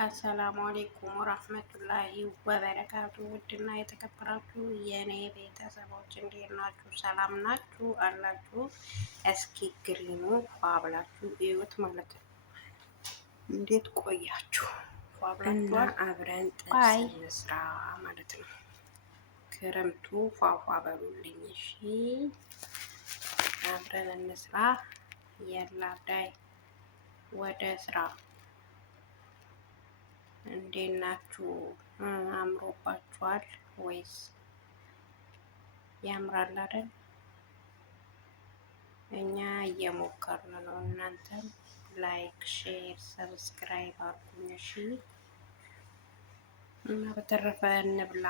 አሰላሙ አሌይኩም ወራህመቱላሂ ወበረካቱ። ውድና የተከበራችሁ የእኔ ቤተሰቦች እንዴት ናችሁ? ሰላም ናችሁ አላችሁ? እስኪ ግሪኑ ብላችሁ እዩት ማለት ነው። እንዴት ቆያችሁ? እና አብረን ጥብስ እንስራ ማለት ነው። ክረምቱ ፏፏ በሉልኝ እሺ። አብረን እንስራ። የላዳይ ወደ ስራ። እንዴት ናችሁ? አምሮባችኋል ወይስ? ያምራል አይደል? እኛ እየሞከርን ነው። እናንተም ላይክ፣ ሼር፣ ሰብስክራይብ አድርጉኝ እሺ። እና በተረፈ እንብላ።